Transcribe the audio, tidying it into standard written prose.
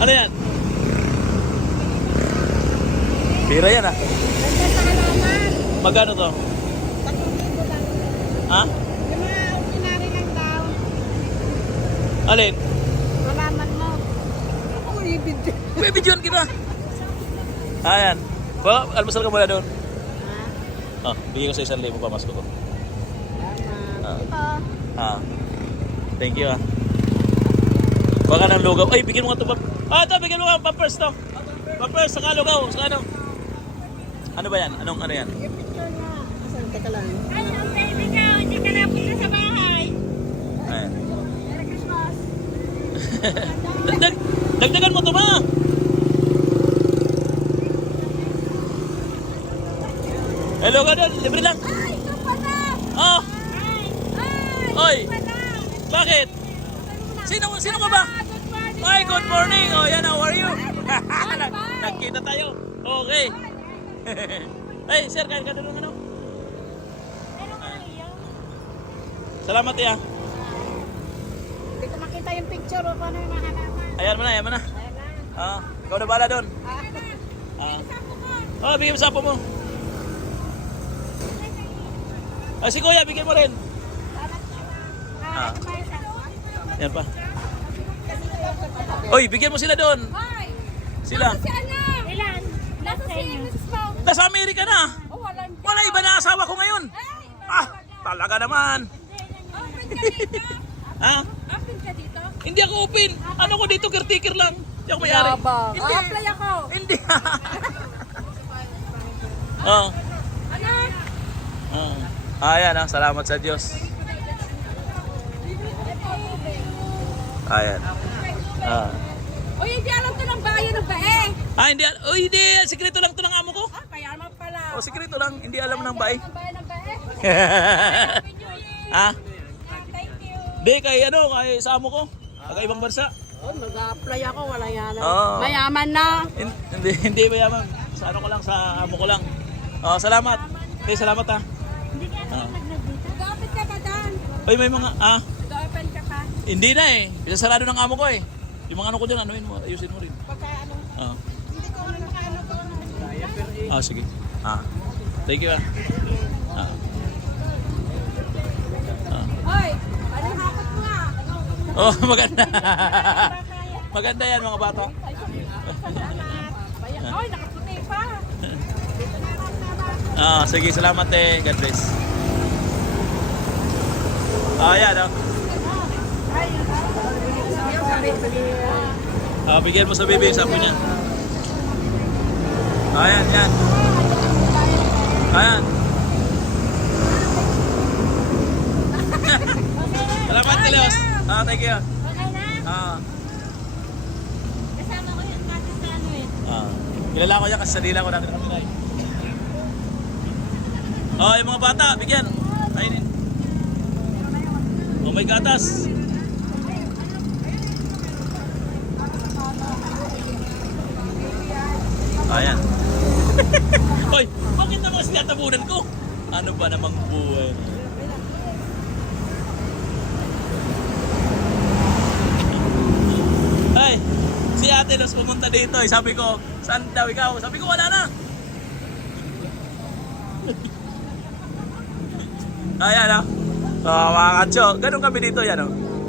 Ano yan? Pira yan ah. Magkano to? 3,000 lang. Ha? Yung mga ordinary lang daw. Alin? Malaman mo. Ako ibig. May videoan kita. Ayan. Well, almusal ka muna doon. Ha? Bigyan ko sa 1,000 pamasko ko. Salamat. Ito. Thank you ah. Baka ng lugaw. Ay, bigyan mo nga ito. Ito, bigyan mo nga pampers to. Pampers, saka lugaw. Saka ano? Ano ba yan? Ano yan? Yung picture nga. Asan? Teka lang. Ano, baby ka? Hindi ka na punta sa bahay. Ayan. Merry Christmas. Dagdagan mo ito ma. Hello ka doon. Libre lang. Ay, ito pala. Oh. Ay, Oy. pala. Bakit? Sino ka ba? Good morning. Ay, good morning. Oh, yan. How are you? Nagkita tayo. Okay. Ay, sir, kain ka doon ng ano? Meron ka lang iyan. Salamat ya. Hindi ko makita yung picture o paano yung mahanapan. Ayan mo na, ayan mo na. Ayan na. Ikaw na bala doon. Ah. Bigyan mo sa apo mo. Si Kuya, bigyan mo rin. Ito pa isa. Yan pa. Oy, bigyan mo sila doon. Hoy, Sila. si ano? Ilan? Nasa si Mrs. Pao. Nasa Amerika na. Oh, walang. Wala iba na asawa ko ngayon. Ay, Talaga naman. open ka dito. Ha? Open ka dito. Hindi ako open. Ano ko dito, caretaker lang. Hindi ako may-ari. Hindi. Apply ako. Hindi. Oh. Ano? Ayan salamat sa Diyos. Ayan. Uy, hindi alam to ng bayan ng bae. Hindi. Oh, hindi. Sikreto lang to ng amo ko. Ah, kaya naman pala. Oh, sikreto lang. Hindi alam ng bahay. Ng bayan ng bae. Happy New Year. Thank you. Di, kay sa amo ko. Taga ibang bansa. Oh, mag-apply ako. Wala yan. Oo. Mayaman na. Hindi mayaman. Sa ano ko lang, sa amo ko lang. Salamat. Salamat ha. Hindi ka naman dito. Nag-open ka pa doon. Ay, may mga, Nag-open ka pa. hindi na eh. Pinasarado ng amo ko eh. Yung mga ano ko dyan, anuin mo, ayusin mo rin. Pagka ano. Ah. Hindi ko ano makaano ko. Sige. Thank you Hoy, anong hapot mo ah? Oh, maganda. Maganda yan mga bata. Hoy, nakaputi pa. Sige, salamat eh. God bless. Yan bigyan mo sa baby yung sapo niya. Yan. Ayan. Salamat, Tilos. Thank you. Okay na? Kasama ko yung matis na ano eh. Kilala ko yan kasi sa dila ko natin kami na yung mga bata, bigyan. Kainin. Oh, may gatas. Ayan. Hoy, bakit naman sinatabunan ko? Ano ba namang buhay? Ay, si Ate Los pumunta dito. Sabi ko, saan daw ikaw? Sabi ko, wala na. Ayan mga katso. Ganun kami dito yan